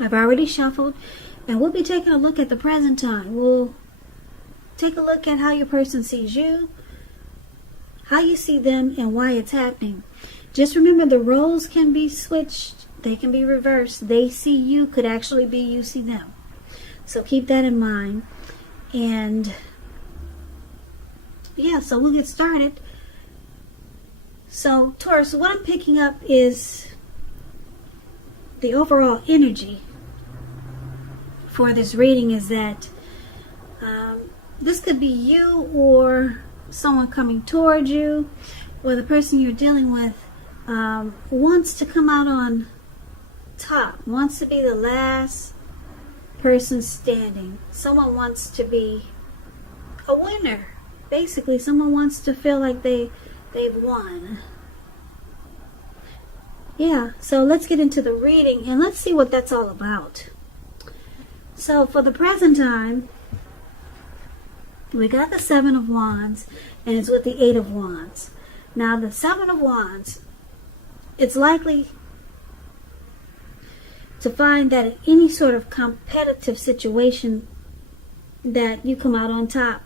I've already shuffled, and we'll be taking a look at the present time. We'll take a look at how your person sees you, how you see them, and why it's happening. Just remember, the roles can be switched. They can be reversed. They see you could actually be you see them. So keep that in mind. And yeah, so we'll get started. So Taurus, what I'm picking up is the overall energy for this reading is that this could be you or someone coming toward you, or the person you're dealing with wants to come out on top, wants to be the last person standing. Someone wants to be a winner. Basically, someone wants to feel like they've won. Yeah, so let's get into the reading and let's see what that's all about. So for the present time, we got the Seven of Wands, and it's with the Eight of Wands. Now the Seven of Wands, it's likely to find that in any sort of competitive situation that you come out on top.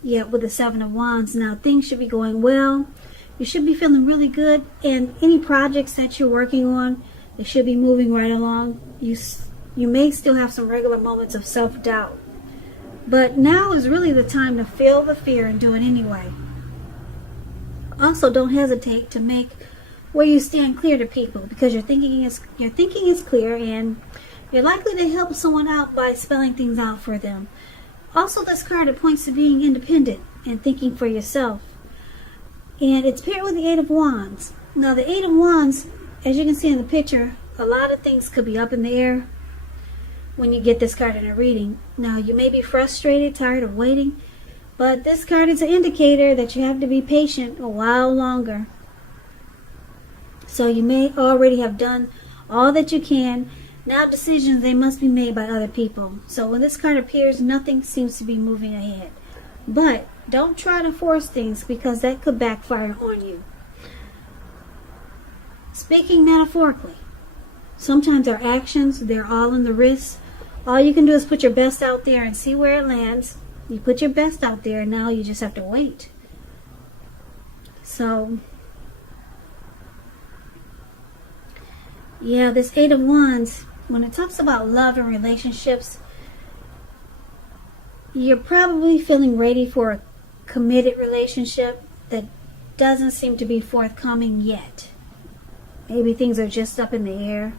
Yeah, with the Seven of Wands. Now things should be going well. You should be feeling really good, and any projects that you're working on, they should be moving right along. You may still have some regular moments of self-doubt, but now is really the time to feel the fear and do it anyway. Also, don't hesitate to make where you stand clear to people, because your thinking is clear, and you're likely to help someone out by spelling things out for them. Also, this card, it points to being independent and thinking for yourself. And it's paired with the Eight of Wands. Now, the Eight of Wands, as you can see in the picture, a lot of things could be up in the air when you get this card in a reading. Now, you may be frustrated, tired of waiting, but this card is an indicator that you have to be patient a while longer. So you may already have done all that you can. Now decisions, they must be made by other people. So when this card appears, nothing seems to be moving ahead. But don't try to force things, because that could backfire on you. Speaking metaphorically, sometimes our actions, they're all in the wrist. All you can do is put your best out there and see where it lands. You put your best out there, and now you just have to wait. So yeah, this Eight of Wands, when it talks about love and relationships, you're probably feeling ready for a committed relationship that doesn't seem to be forthcoming yet. Maybe things are just up in the air.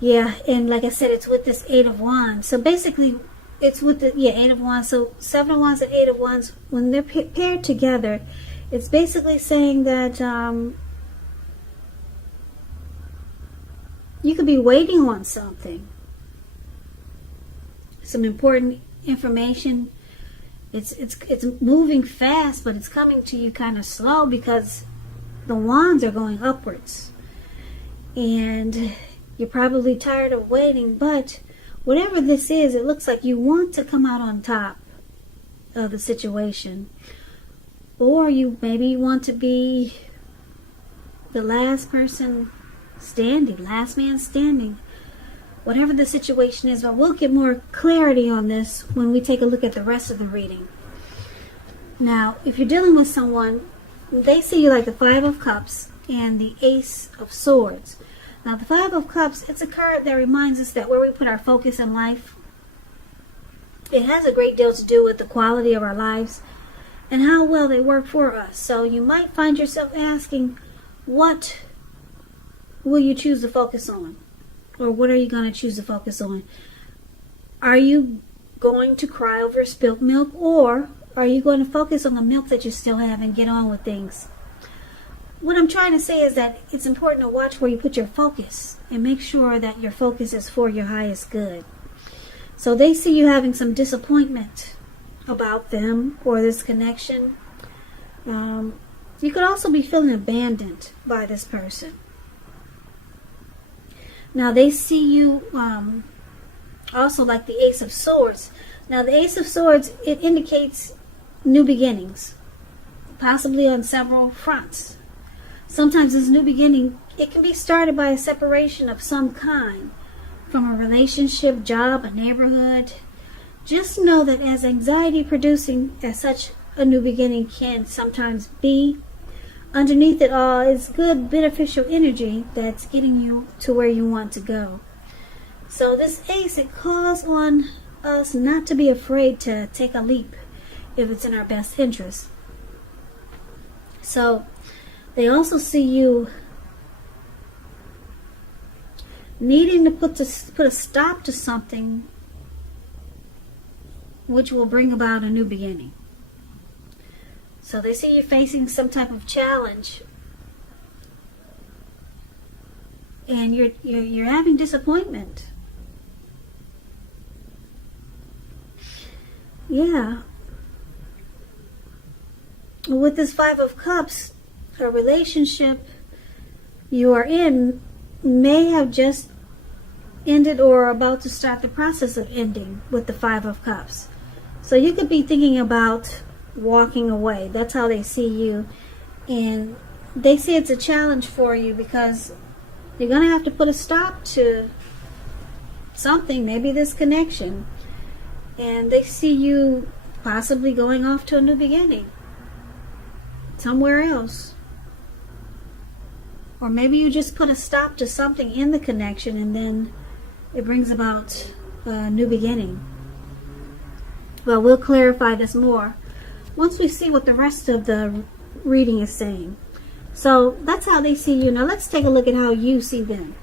Yeah, and like I said, it's with this Eight of Wands. So basically, it's with the Eight of Wands. So Seven of Wands and Eight of Wands, when they're paired together, it's basically saying that you could be waiting on something. Some important information. It's moving fast, but it's coming to you kind of slow because the wands are going upwards. And you're probably tired of waiting, but whatever this is, it looks like you want to come out on top of the situation. Or maybe you want to be the last person standing, last man standing. Whatever the situation is, but we'll get more clarity on this when we take a look at the rest of the reading. Now, if you're dealing with someone, they see you like the Five of Cups and the Ace of Swords. Now, the Five of Cups, it's a card that reminds us that where we put our focus in life, it has a great deal to do with the quality of our lives and how well they work for us. So you might find yourself asking, what will you choose to focus on? Or what are you going to choose to focus on? Are you going to cry over spilt milk, or are you going to focus on the milk that you still have and get on with things? What I'm trying to say is that it's important to watch where you put your focus and make sure that your focus is for your highest good. So they see you having some disappointment about them or this connection. You could also be feeling abandoned by this person. Now they see you also like the Ace of Swords. Now the Ace of Swords, it indicates new beginnings, possibly on several fronts. Sometimes this new beginning it can be started by a separation of some kind, from a relationship, job, a neighborhood. Just know that as anxiety producing as such a new beginning can sometimes be, underneath it all is good beneficial energy that's getting you to where you want to go. So this ace, it calls on us not to be afraid to take a leap if it's in our best interest. So they also see you needing to put a stop to something which will bring about a new beginning. So they see you facing some type of challenge, and you're having disappointment. Yeah. With this Five of Cups, a relationship you are in may have just ended or are about to start the process of ending with the Five of Cups. So you could be thinking about walking away. That's how they see you. And they say it's a challenge for you because you're going to have to put a stop to something, maybe this connection. And they see you possibly going off to a new beginning somewhere else. Or maybe you just put a stop to something in the connection and then it brings about a new beginning. Well, we'll clarify this more once we see what the rest of the reading is saying. So that's how they see you. Now let's take a look at how you see them.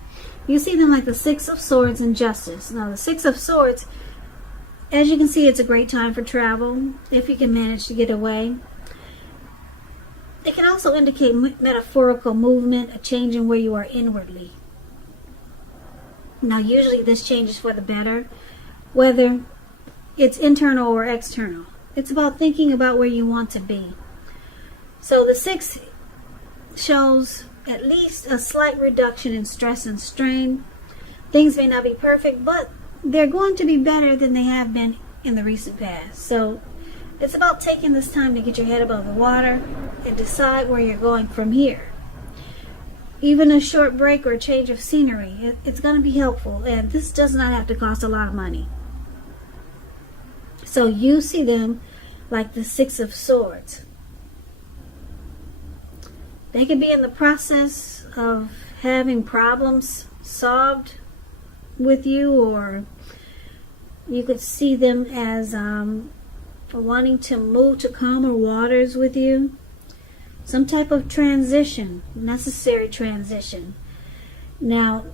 You see them like the Six of Swords and Justice. Now the Six of Swords, as you can see, it's a great time for travel if you can manage to get away. It can also indicate metaphorical movement, a change in where you are inwardly. Now usually this changes for the better, whether it's internal or external. It's about thinking about where you want to be. So the Six shows at least a slight reduction in stress and strain. Things may not be perfect, but they're going to be better than they have been in the recent past. So it's about taking this time to get your head above the water and decide where you're going from here. Even a short break or a change of scenery, it's going to be helpful, and this does not have to cost a lot of money. So you see them like the Six of Swords. They could be in the process of having problems solved with you, or you could see them as wanting to move to calmer waters with you. Some type of transition, necessary transition. Now,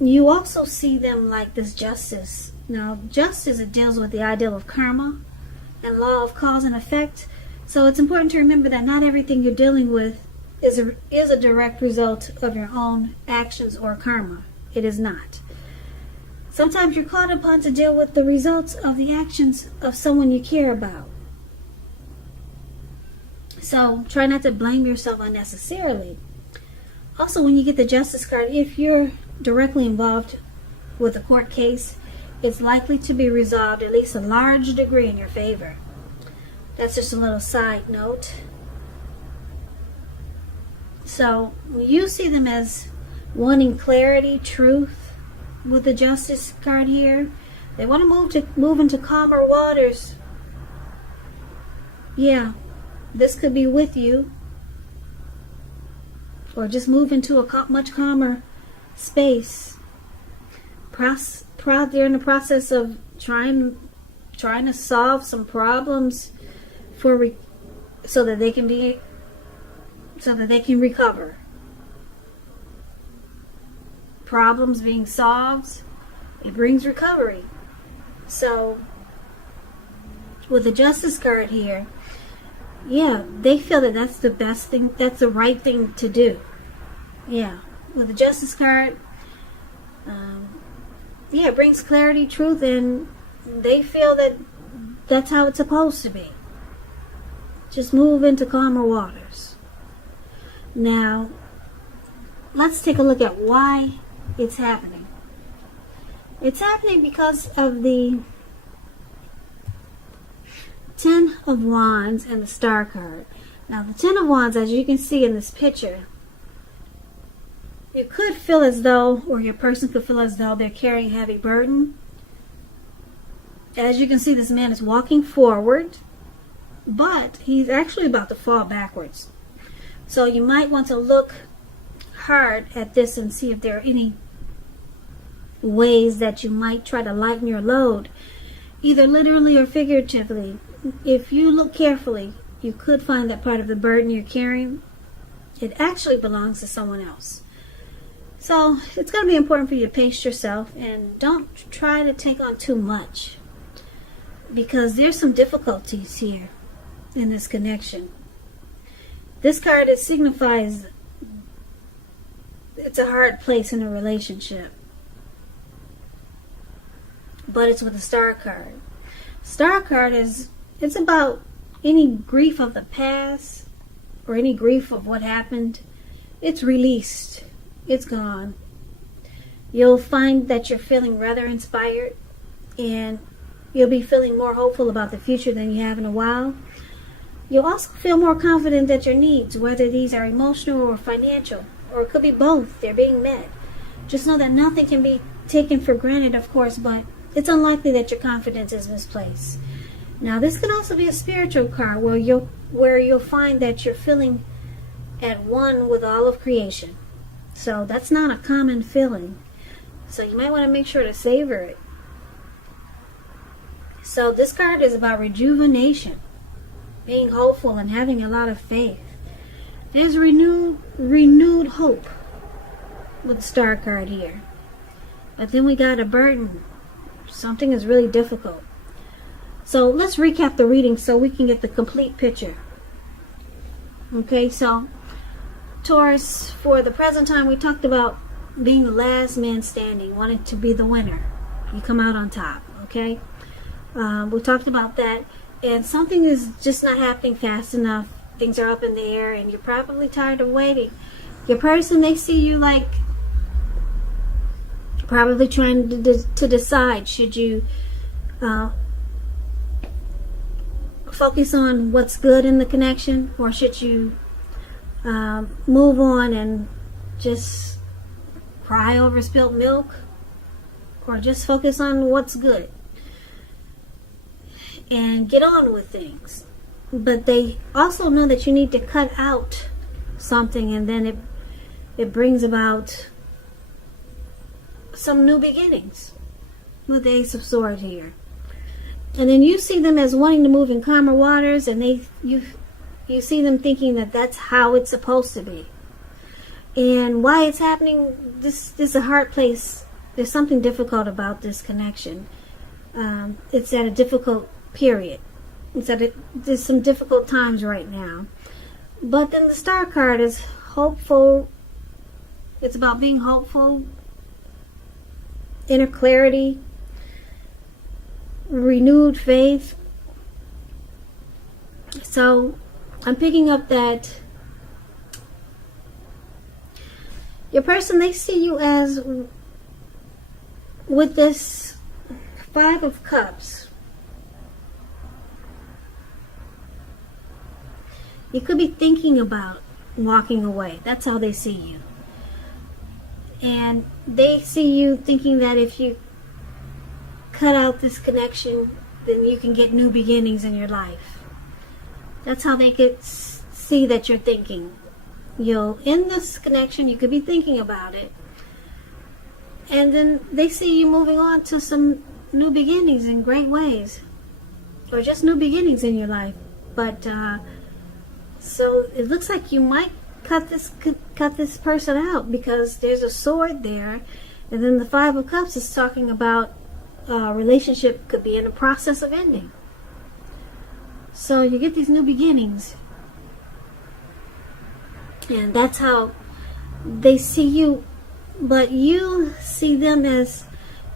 you also see them like this Justice. Now, justice, it deals with the ideal of karma and law of cause and effect. So it's important to remember that not everything you're dealing with is a direct result of your own actions or karma. It is not. Sometimes you're called upon to deal with the results of the actions of someone you care about. So try not to blame yourself unnecessarily. Also, when you get the Justice card, if you're directly involved with a court case, it's likely to be resolved at least a large degree in your favor. That's just a little side note. So you see them as wanting clarity, truth with the Justice card here. They want to move into calmer waters. Yeah, this could be with you, or just move into a much calmer space. They're in the process of trying to solve some problems so that they can recover. Problems being solved, it brings recovery. So with the Justice card here, yeah, they feel that that's the best thing, that's the right thing to do. Yeah, with the Justice card, it brings clarity, truth, and they feel that that's how it's supposed to be. Just move into calmer waters. Now, let's take a look at why it's happening. It's happening because of the Ten of Wands and the Star card. Now, the Ten of Wands, as you can see in this picture, You could feel as though, or your person could feel as though they're carrying a heavy burden. As you can see, this man is walking forward, but he's actually about to fall backwards. So you might want to look hard at this and see if there are any ways that you might try to lighten your load, either literally or figuratively. If you look carefully, you could find that part of the burden you're carrying, it actually belongs to someone else. So it's going to be important for you to pace yourself and don't try to take on too much, because there's some difficulties here in this connection. This card, it signifies it's a hard place in a relationship, but it's with a star card. Star card it's about any grief of the past or any grief of what happened. It's released. It's gone. You'll find that you're feeling rather inspired, and you'll be feeling more hopeful about the future than you have in a while. You'll also feel more confident that your needs, whether these are emotional or financial, or it could be both, they're being met. Just know that nothing can be taken for granted, of course, but it's unlikely that your confidence is misplaced. Now, this can also be a spiritual card where you'll find that you're feeling at one with all of creation. So that's not a common feeling. So you might want to make sure to savor it. So this card is about rejuvenation, being hopeful and having a lot of faith. There's renewed hope with the star card here. But then we got a burden. Something is really difficult. So let's recap the reading so we can get the complete picture. Okay, so Taurus, for the present time, we talked about being the last man standing, wanting to be the winner. You come out on top, okay? We talked about that, and something is just not happening fast enough. Things are up in the air, and you're probably tired of waiting. Your person, they see you like probably trying to decide, should you focus on what's good in the connection, or should you move on and just cry over spilt milk, or just focus on what's good and get on with things. But they also know that you need to cut out something, and then it brings about some new beginnings with the Ace of Swords here. And then you see them as wanting to move in calmer waters, and you see them thinking that that's how it's supposed to be. And why it's happening, this is a hard place. There's something difficult about this connection. It's at a difficult period. There's some difficult times right now. But then the star card is hopeful. It's about being hopeful, inner clarity, renewed faith. So I'm picking up that your person, they see you as, with this Five of Cups, you could be thinking about walking away. That's how they see you. And they see you thinking that if you cut out this connection, then you can get new beginnings in your life. That's how they could see that you're thinking. You'll end this connection, you could be thinking about it, and then they see you moving on to some new beginnings in great ways, or just new beginnings in your life. But so it looks like you might cut this person out, because there's a sword there, and then the Five of Cups is talking about a relationship could be in the process of ending. So you get these new beginnings, and that's how they see you. But you see them as,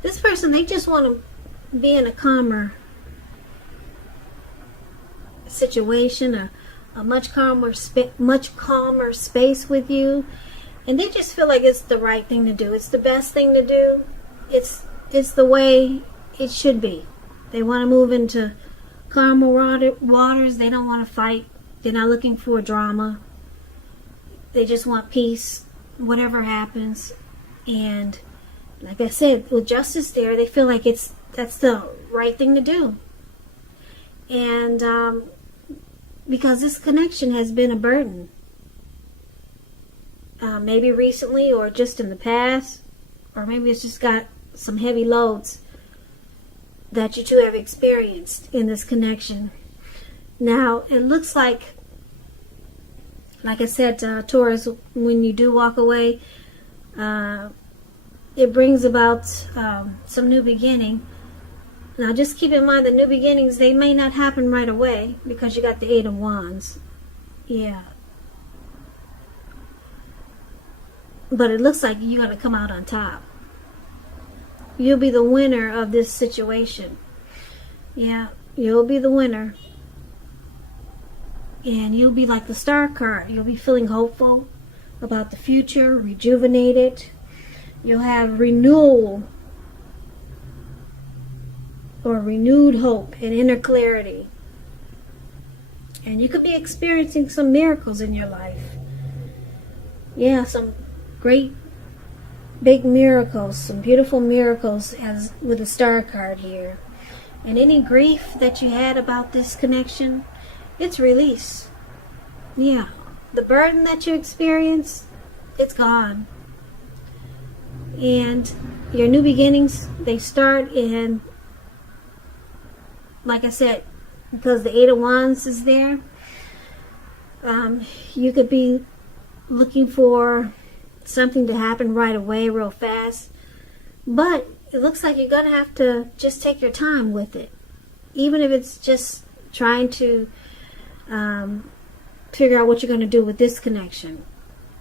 this person, they just want to be in a calmer situation, a much calmer space with you, and they just feel like it's the right thing to do. It's the best thing to do. It's the way it should be. They want to move into calmer waters. They don't want to fight. They're not looking for drama. They just want peace. whatever happens. And like I said, with justice there, they feel like that's the right thing to do. And because this connection has been a burden, maybe recently or just in the past, or maybe it's just got some heavy loads that you two have experienced in this connection. Now, it looks like I said, Taurus, when you do walk away, it brings about some new beginning. Now, just keep in mind the new beginnings, they may not happen right away because you got the Eight of Wands. Yeah. But it looks like you're going to come out on top. You'll be the winner of this situation. Yeah, you'll be the winner. And you'll be like the Star card. You'll be feeling hopeful about the future, rejuvenated. You'll have renewal or renewed hope and inner clarity. And you could be experiencing some miracles in your life. Yeah, some great big miracles, some beautiful miracles as with the Star card here. And any grief that you had about this connection, it's release. Yeah, the burden that you experienced, it's gone. And your new beginnings, they start in, like I said, because the Eight of Wands is there, you could be looking for something to happen right away, real fast. But it looks like you're going to have to just take your time with it. Even if it's just trying to figure out what you're going to do with this connection.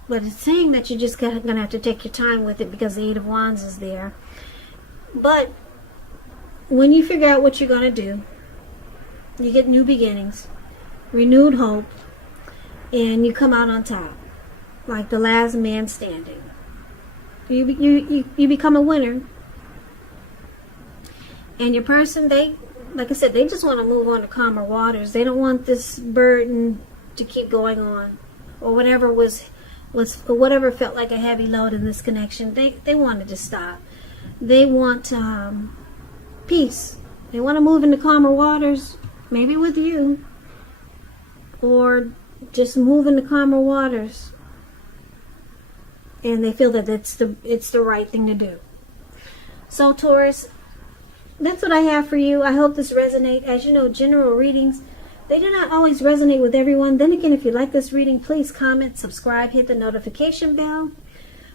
But it's saying that you're just going to have to take your time with it because the Eight of Wands is there. But when you figure out what you're going to do, you get new beginnings, renewed hope, and you come out on top, like the last man standing. You become a winner. And your person, they, like I said, they just want to move on to calmer waters. They don't want this burden to keep going on, or whatever whatever felt like a heavy load in this connection. They wanted to stop. They want peace. They want to move into calmer waters, maybe with you, or just move into calmer waters. And they feel that it's the right thing to do. So Taurus, that's what I have for you. I hope this resonates. As you know, general readings, they do not always resonate with everyone. Then again, if you like this reading, please comment, subscribe, hit the notification bell.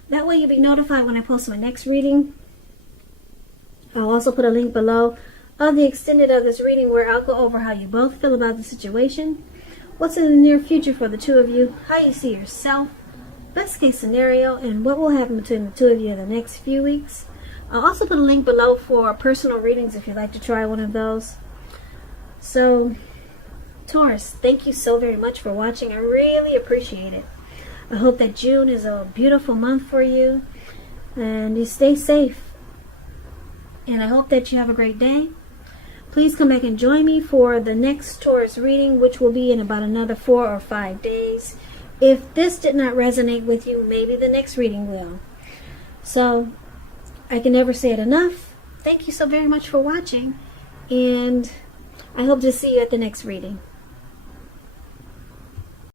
That way you'll be notified when I post my next reading. I'll also put a link below of the extended of this reading where I'll go over how you both feel about the situation, what's in the near future for the two of you, how you see yourself, best case scenario, and what will happen between the two of you in the next few weeks. I'll also put a link below for personal readings if you'd like to try one of those. So, Taurus, thank you so very much for watching. I really appreciate it. I hope that June is a beautiful month for you, and you stay safe. And I hope that you have a great day. Please come back and join me for the next Taurus reading, which will be in about another 4 or 5 days. If this did not resonate with you, maybe the next reading will. So, I can never say it enough. Thank you so very much for watching, and I hope to see you at the next reading.